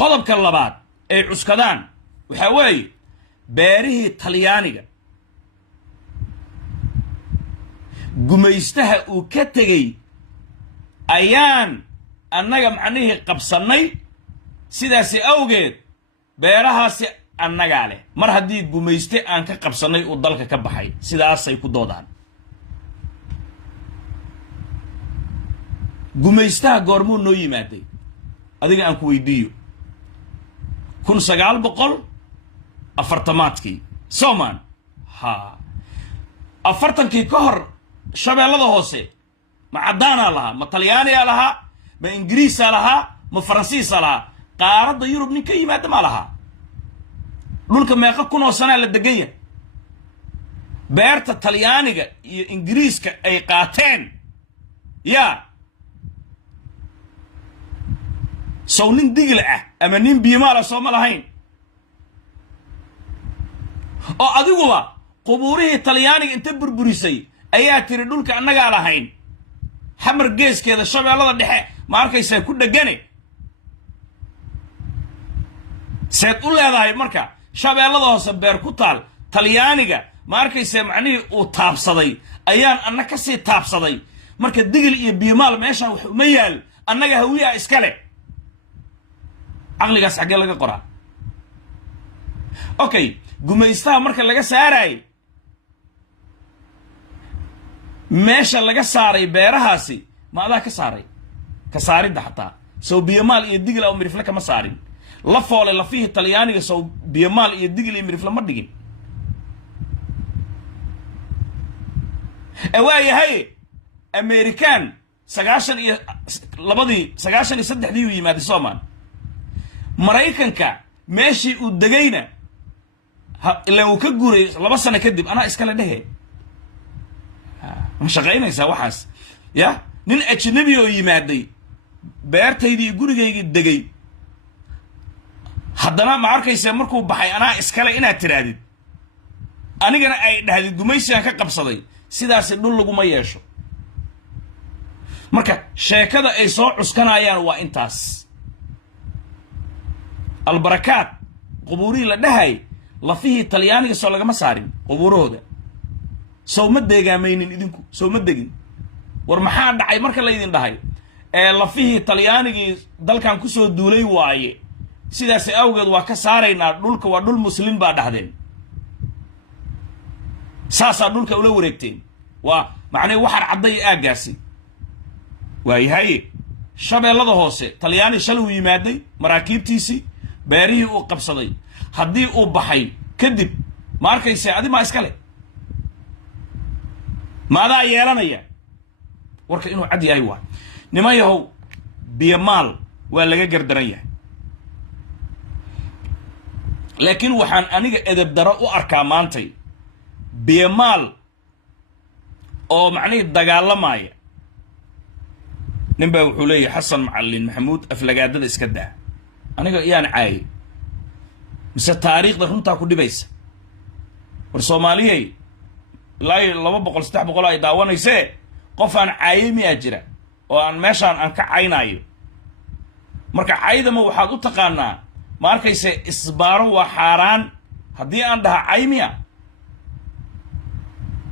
قضب كاللبات أي عسكدان وحاوي باريه طليانيga gumaystaha uu ka tagay ayaan annaga macnaheedu qabsanay sidaas awgeed beerahaasi annaga leh mar hadii gumayste aan ka qabsanay uu dalka ka baxay sidaas ay ku doodaan gumaystaha goormuu noo yimaaday adiga aan ku weydiiyo 1940 Soomaan ha afartankii ka hor shabeellada hoose ma cadaana laha ma talyaaniga laha ma ingiriisa laha ma faransiisa laha qaaradda yurub ninka yimaada ma laha dhulka meeqa kun oo sano la degaya beerta talyaaniga iyo ingiriiska ay qaateen ya sawnin digla ah ama nin biimaala soo ma lahayn oo adiguba qubuurihii talyaaniga inta burburisay ayaa tiri dhulka annaga lahayn xamar geeskeeda shabeellada dhexe ma arkaysaa ku dhagane seed u leedahay marka shabeellada hoose beer ku taal talyaaniga ma arkaysaa macnihii uu taabsaday ayaan anna ka sii taabsaday marka digil iyo biimaal meeshaan wax uma yaal annaga hawiya iska leh aqligaas xagee laga qoraa okay gumaystaha marka laga saaray meesha laga saaray beerahaasi ma adaa ka saaray ka saaridda xataa soo biimaal iyo digil oo mirifle kama saarin la foole la fihi talyaaniga soo biimaal iyo digil iyo mirifle ma dhigin waayahay American 93 uu yimaaday Soomaan Mareykanka meeshii uu degayna ilaa uu ka guuray 2 sano kadib ana iskala dhahe ma shaqaynaysaa waxaas ya nin ajnabi oo yimaaday beertaydii gurigaygii degay haddana ma arkaysaa markuu baxay ana iskala inaad tiraadid anigana ay dhahdid gumaysigan ka qabsaday sidaas dhul lagu ma yeesho marka sheekada ay soo cuskanayaan waa intaas البركات قبوري لدهاي لفيه طلياني سو لغا ما سارين قبورهودا سو ما دغامينين idinku soo ma degin war maxaa dhacay marka la idin dhahay lafihii talyaanigi dalkan ku soo duulay waaye sidaas awgeed waa ka saarayna dhulka waa dhul muslim baa dhahdeen saasa dhulka ula wareegteen waa macnaa waxaan caday aagaasi waayahay shabeellada hoose talyaani shalay u yimaaday maraakiibtiisi beerihii uu qabsaday haddii uu baxay kadib ma arkaysaa adi ma iska leh maadaa yeelanaya warka inuu cad yahay waa niman yahow biimaal waa laga gardaran yahay laakiin waxaan aniga edeb daro u arkaa maantay biimaal oo macnihii dagaalamaya ninbaa wuxuu leeyahay xasan macallin maxamuud aflagaadada iska daa aniga iyaan caay mise taariikhda runtaa ku dhibaysa war Soomaaliyay ilaa 200 300 ay daawanaysee qof aan caayay miyaa jira oo aan meeshaan aan ka caynayo marka caydama waxaad u taqaanaa ma arkaysaa isbaaro waa xaaraan haddii aan dhaha caymiya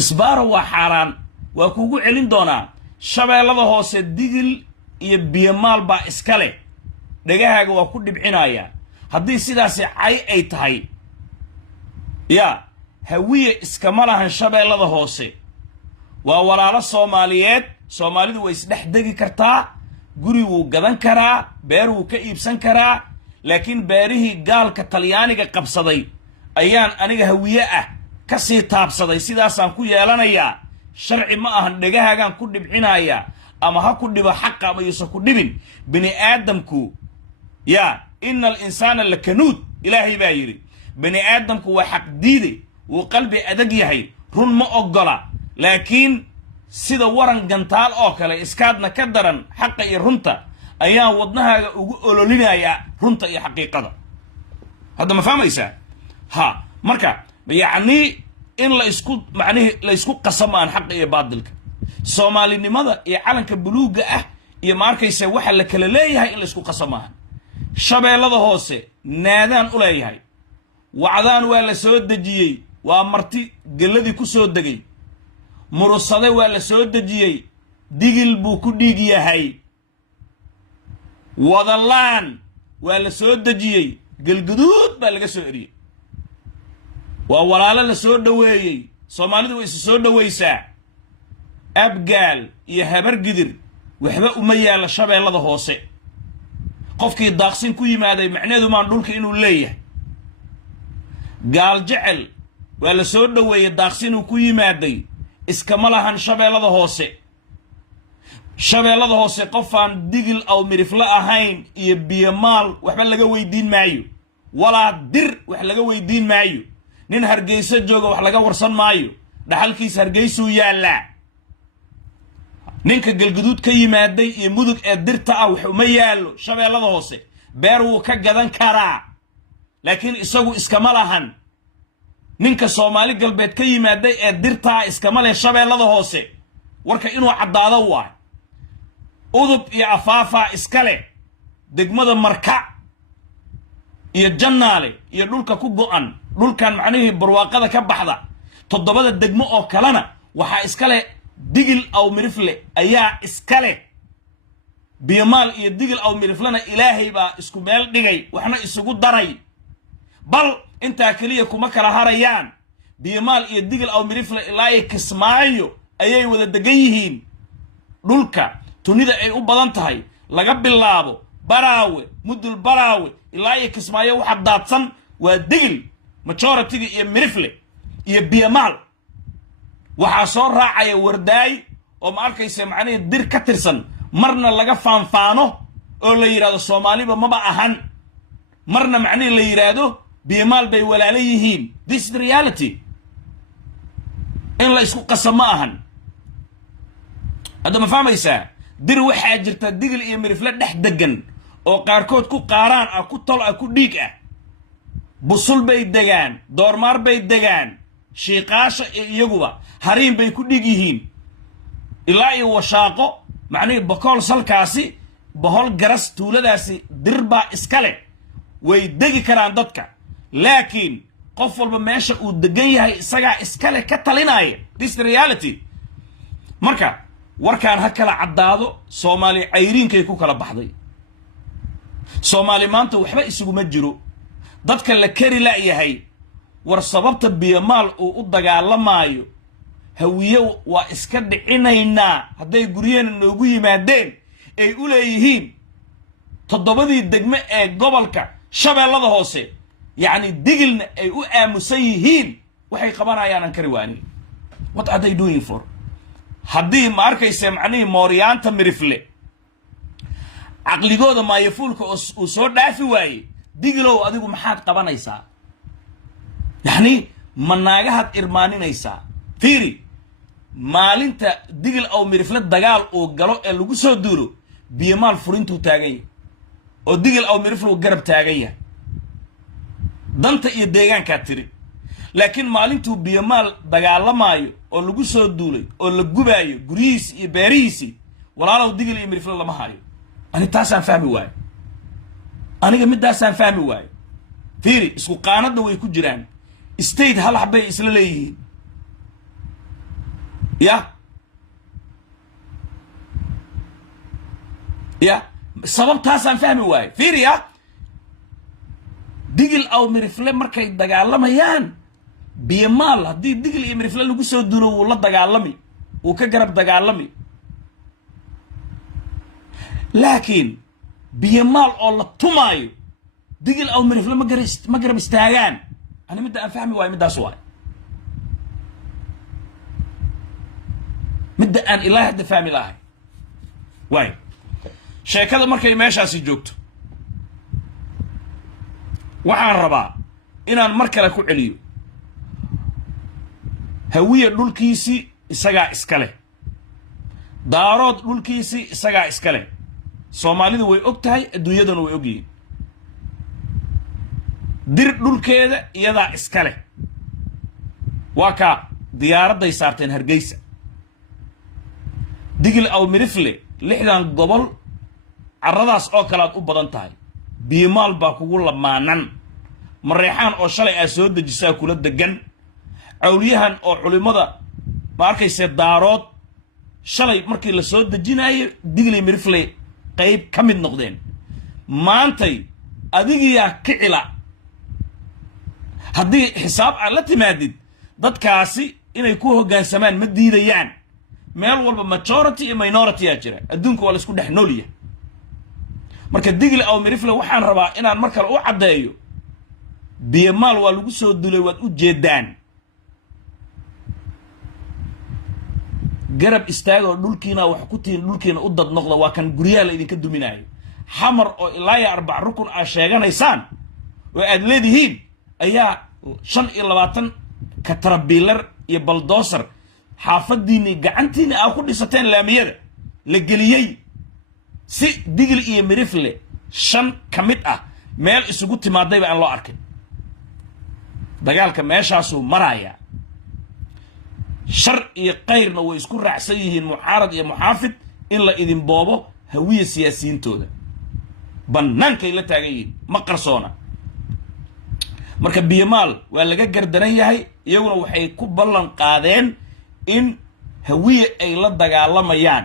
isbaaro waa xaaraan waa kuugu celin doonaa shabeellada hoose digil iyo biimaal baa iska leh dhagahaaga waa ku dhibcinaya haddii sidaas cay ay tahay ya hawiye iskama lahan shabeellada hoose waa walaalo Soomaaliyeed Soomaalidu way isdhex degi kartaa guri wuu gadan karaa beer wuu ka iibsan karaa laakiin beerihii gaalka talyaaniga qabsaday ayaan aniga hawiye ah ka sii taabsaday sidaasaan ku yeelanayaa sharci ma ahan dhagahaagaan ku dhibcinaya ama ha ku dhibo xaq ama yuusan ku dhibin bini aadamku ya innal insana lakanud ilaahi baa yiri bini aadamku waa xaq diiday uu qalbi adag yahay run ma ogola laakiin sida waran gantaal oo kale iskaadna ka daran xaqa iyo runta ayaa wadnahaaga ugu ololinaya runta iyo xaqiiqada hadda ma fahmaysaa ha marka yaani in la isku macnaheedu la isku qasamaan xaq iyo baadilka Soomaalinimada iyo calanka buluuga ah iyo ma arkaysaa waxa la kala leeyahay in la isku qasamaan shabeellada hoose naadaan u leeyahay wacdaan waa la soo dejiyey waa marti geladii ku soo degay murusade waa la soo dejiyey digil buu ku dhiig yahay wadalaan waa la soo dejiyey galguduud baa laga soo eriyey waa walaalo la soo dhaweeyey Soomaalidu way soo dhaweysaa abgaal iyo habar gidir waxba uma yaala shabeellada hoose qofkii daaqsin ku yimaaday macneedu maan dhulka inuu leeyahay gaal jecel waa la soo dhaweeyay daaqsin uu ku yimaaday iskama lahan shabeellada hoose qofaan digil aw mirifla ahayn iyo biyamaal waxba laga weydiin maayo walaa dir wax laga weydiin maayo nin hargeysa jooga wax laga warsan maayo dhaxalkiisa hargeysuu yaala ninka galguduud ka yimaaday iyo mudug ee dirta ah wax uma yaalo shabeellada hoose beer wuu ka gadan karaa laakiin isagu iskama lahan ninka Soomaali galbeed ka yimaaday ee dirta iskama leh shabeellada hoose warka inuu cadaado waa udub iyo afaafa iskale degmada marka iyo jannaale iyo dhulka ku go'an dhulkan macnaheedu barwaaqada ka baxda toddobada degmo oo kalena waxa iskale digil aw mirifle ayaa iskale biyamaal iyo digil aw miriflana ilaahay baa isku meel dhigay waxna isugu daray bal inta kaliya kuma kala harayaan biyamaal iyo digil aw mirifle ilaa ay Kismaayo ayay wada degan yihiin dhulka tunida ay u badan tahay laga bilaabo baraawe mudul baraawe ilaa ay Kismaayo waxa daadsan waa digil majority iyo mirifle iyo biyamaal waxa soo raacaya wardaay oo ma arkaysa macnaheedu dir ka tirsan marna laga faanfaano oo la yiraahdo Soomaaliba maba ahan marna macnaheedu la yiraahdo biyamaal bay walaalo yihiin this is the reality in la isku qasama ahan hadda ma fahmaysaa dir waxaa jirta digil iyo mirifle dhex degan oo qaarkood ku qaaraan ah ku tol ah ku dhiig ah busul bay degaan doormaar bay degaan shiiqaasha iyaguba hariin bay ku dhig yihiin ilaa iyo washaaqo macnaheedu bakool salkaasi bahol garas tuuladaasi dirba iskale way degi karaan dadka laakiin qof walba meesha uu degan yahay isaga iskale ka talinaya this reality marka warkaan ha kala cadaado Soomaali cayriinkay ku kala baxday Soomaali maanta waxba isugu ma jiro dadka la kari la yahay war sababta biyamaal uu u dagaalamaayo hawiye waa iska dhicinaynaa hadday guriyeen noogu yimaadeen ay u leeyihiin toddobadii degme ee gobolka shabeellada hoose yani digilna ay u aamusan yihiin waxay qabanayaan aan kari waani what are they doing for haddii ma arkaysa macnihii mooriyaanta mirifle caqligooda maayafuulka uu soo dhaafi waaye digilow adigu maxaad qabanaysaa يعني مناغهad irmaaninaysa fiiri maalinta digil aw miriflad dagaal oo galo ee lagu soo duuro biyamaal furintu taagay oo digil aw miriflu garab taagaya danta iyo deegaanka tiri laakiin maalintu biyamaal dagaalamaayo oo lagu soo duulay oo la gubaayo guriis iyo beeriisi walaalow digil iyo miriflad lama hayo ani taasaan fahmi waay aniga midaasaan fahmi waay fiiri isku qaanada way ku jiraan state hal xabay isla leeyihiin ya sababtaasaan fahmi waay fiiriya digil aw mirifle markay dagaalamayaan biyamaal haddii digil iyo mirifle lagu soo duulo wuu la dagaalami wuu ka garab dagaalami laakiin biyamaal oo la tumaayo digil aw mirifle ma garab istaagaan أنا مدة أفهمي واي مدة سواي مدة أن إله هذا فهمي الله واي شيء كذا مركي ماشي أسي جوكت وعن ربا إن المركلة كو عليو هوية دول كيسي إساقا إسكالي دارود دول كيسي إساقا إسكالي سومالي دو وي أكتاي الدنيا دو وي أكي dir dhulkeeda iyada iskale waa ka diyaaraday saarteen hargeysa digil aw mirifle lixdan gobol carradaas oo kala u badan tahay biimaal baa kugu lamaanan mareexaan oo shalay aa soo dejisaa kula degan cawliyahan oo culimada ma arkayse daarood shalay markii la soo dejinayo digli mirfley qayb ka mid noqdeen maantay adigiyaa kicila haddii xisaab aan la timaadid dadkaasi inay ku hoggaansamaan ma diidayaan meel walba majority iyo minority aa jira adduunka waa la isku dhex noolyahay marka digli aw mirifle waxaan rabaa inaan mar kale u caddeeyo biimaal waa lagu soo dulay waad u jeedaan garab istaagoo dhulkiina wax ku tihiin dhulkiina u dad noqda waa kan guryaha la idinka duminaayo xamar oo ilaa iyo 4 rukun aa sheeganaysaan oo aad leedihiin ayaa 25 katarabiilar iyo baldoosar xaafadiinii gacantiina aa ku dhisateen laamiyada la geliyey si digli iyo mirifle 5 ka mid ah meel isugu timaadayba aan loo arkin dagaalka meeshaasuu maraaya shar iyo qayrna way isku raacsan yihiin mucaarad iyo muxaafid in la idin boobo hawiye siyaasiyiintooda bannaankay la taagan yihiin ma qarsoona marka biimaal waa laga gardaran yahay iyaguna waxay ku ballan qaadeen in hawiye ay la dagaalamayaan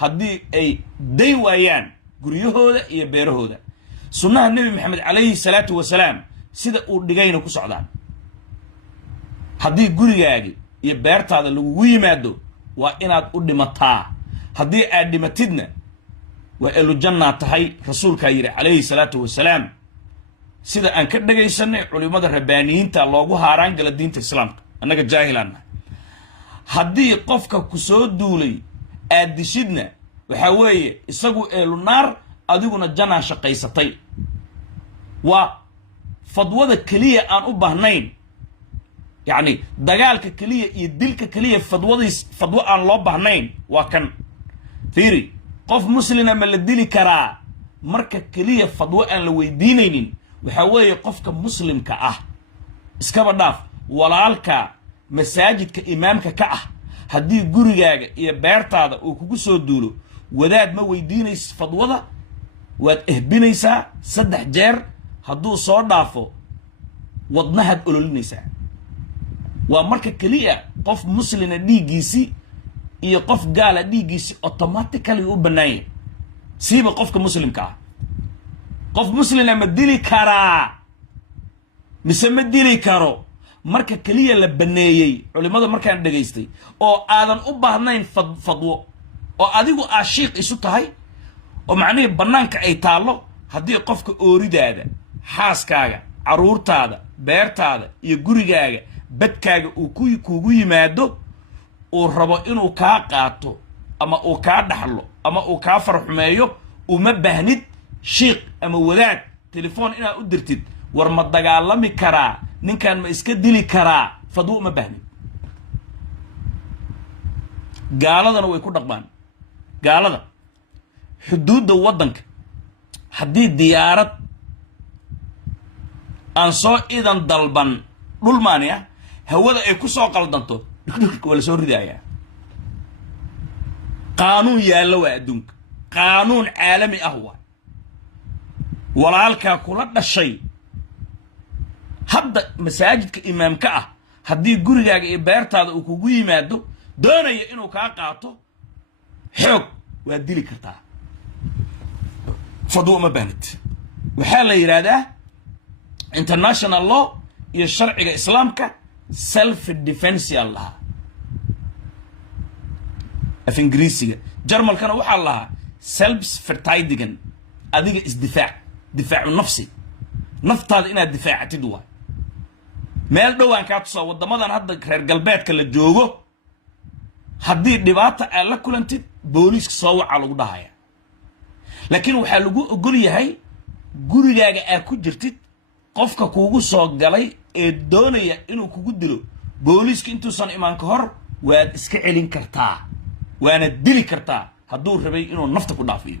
haddii ay day waayaan guryahooda iyo beerahooda sunnaha nebi maxamed calayhi salaatu wasalaam sida uu dhigayna ku socdaan haddii gurigaagi iyo beertaada lagugu yimaado waa inaad u dhimataa haddii aad dhimatidna waa elu jannaa tahay rasuulkaa yidhi calayhi salaatu wasalaam sida aan ka dhagaysanay culimada rabbaaniyiinta loogu haaraan gala diinta islaamka annaga jaahilaanna haddii qofka ku soo duulay aad dishidna waxaa weeye isagu eelu naar adiguna jannaa shaqaysatay waa fadwada keliya aan u baahnayn yacni dagaalka keliya iyo dilka keliya fadwo aan loo baahnayn waa kan fiiri qof muslina ma la dili karaa marka keliya fadwo aan la weydiinaynin waxaa weeye qofka muslimka ah iskaba dhaaf walaalka masaajidka imaamka ka ah haddii gurigaaga iyo beertaada uu kugu soo duulo wadaad ma weydiinaysa fadwada waad ehbinaysaa 3 jeer hadduu soo dhaafo wadnahaad ololinaysaa waa marka keliya qof muslina dhiiggiisi iyo qof gaala dhiiggiisi automatically u bannaanya siiba qofka muslimka ah qof muslina ma dili karaa mise ma dili karo marka keliya la baneeyey culimada markaan dhageystay oo aadan u baahnayn fadwo oo adigu aashiiq isu tahay oo macnaheedu bannaanka ay taallo haddii qofka ooridaada xaaskaaga caruurtaada beertaada iyo gurigaaga badkaaga uu kuugu yimaado uu rabo inuu kaa qaato ama uu kaa dhaxlo ama uu kaa farxumeeyo uma baahnid shiiq ama wadaad telefoon inaad u dirtid war ma dagaalami karaa ninkan ma iska dili karaa fadwo uma baahnid gaaladana way ku dhaqmaan gaalada xuduudda waddanka haddii diyaarad aan soo idan dalban dhul maani ah hawada ay ku soo qaldanto waa la soo ridayaa qaanuun yaallo waa adduunka qaanuun caalami ah waa walaalkaa kula dhashay hadda masaajidka imaamka ah haddii gurigaaga iyo beertaada uu kugu yimaado doonaya inuu kaa qaato xoog waa dili kartaa fadwo uma baahnid waxaa la yidhaahdaa international law iyo sharciga islaamka self defense yaa lahaa af ingiriisiga jarmalkana waxaa lahaa self verteidigen adiga isdifaac difaacu nafsi naftaada inaad difaacatid waa meel dhowaan kaa tusaa waddamadan hadda reer galbeedka la joogo haddii dhibaata aad la kulantid booliiska soo wacaa lagu dhahaya laakiin waxaa lagu ogol yahay gurigaaga aad ku jirtid qofka kuugu soo galay ee doonaya inuu kugu dilo booliiska intuusan imaan ka hor waad iska celin kartaa waana dili kartaa hadduu rabay inuu nafta ku dhaafiyo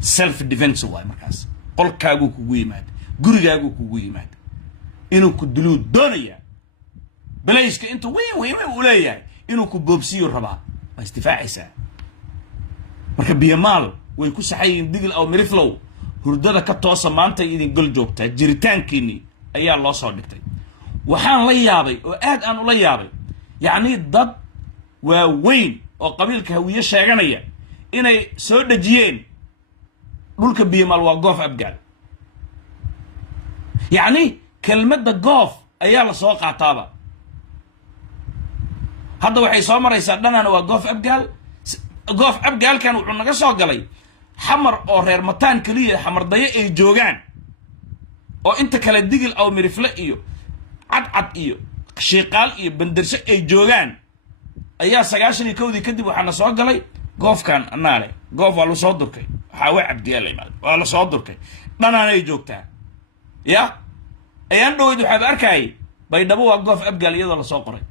self defense waay markaas qolkaaguu kugu yimaada gurigaaguu kugu yimaada inuu ku diluu doonaya balayska intuu wiin uu leeyahay inuu ku boobsiyo rabaa waa isdifaacaysaa marka biimaal way ku saxayiin digil aw miriflow hurdada ka toosa maanta idin gol joogtaa jiritaankiinii ayaa loo soo dhigtay waxaan la yaabay oo aad aan ula yaabay yacni dad waaweyn oo qabiilka hawiye sheeganaya inay soo dhejiyeen dhulka biyamaal waa goof abgaal yacni kelmadda goof ayaa la soo qaataaba hadda waxay soo maraysaa dhanana waa goof abgaalkan wuxuu naga soo galay xamar oo reer mataan keliya xamardayo ay joogaan oo inta kale digil aw mirifle iyo cadcad iyo shiiqaal iyo bandarsho ay joogaan ayaa 91dii kadib waxaana soo galay goofkan anaale goof waa la soo durkay waxaa way cabdiyaal imaad waa la soo durkay dhanana ay joogtaa ya ayaan dhaweyd waxaad arkay baydhabo waa goof abgaal iyadoo la soo qoray